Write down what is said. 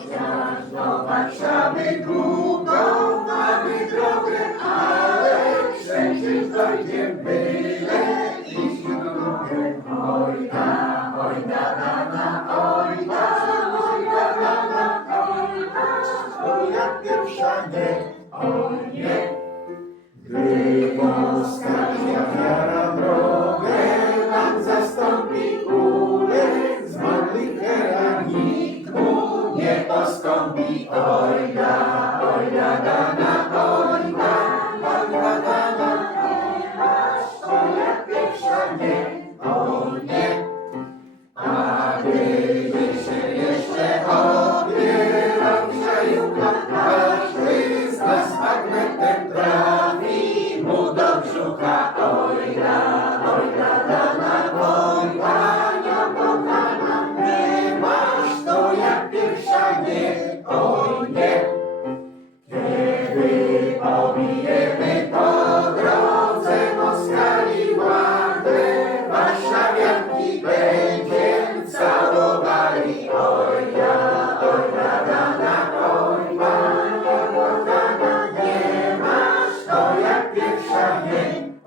Chociaż do Warszawy długo mamy drogę, ale szczęście dojdzie byle iść drogę. Oj da, oj da, da, da, oj da, oj da, da, da, oj da, to jak pierwsza nie, oj nie. Gdy postąpi. Oj da, oj da, da, da, oj da, oj da, da, da, oj da, to jak nie, oj nie. A gdy się jeszcze opierał kraju, każdy z nas magnetem trafi mu do brzucha. Oj da, oj nie, nie. Kiedy pobijemy po drodze Moskali ładne, warszawianki będziemy całowali. Oj ja, oj radana, oj panie Bogdana, nie masz to jak pierwsza mień.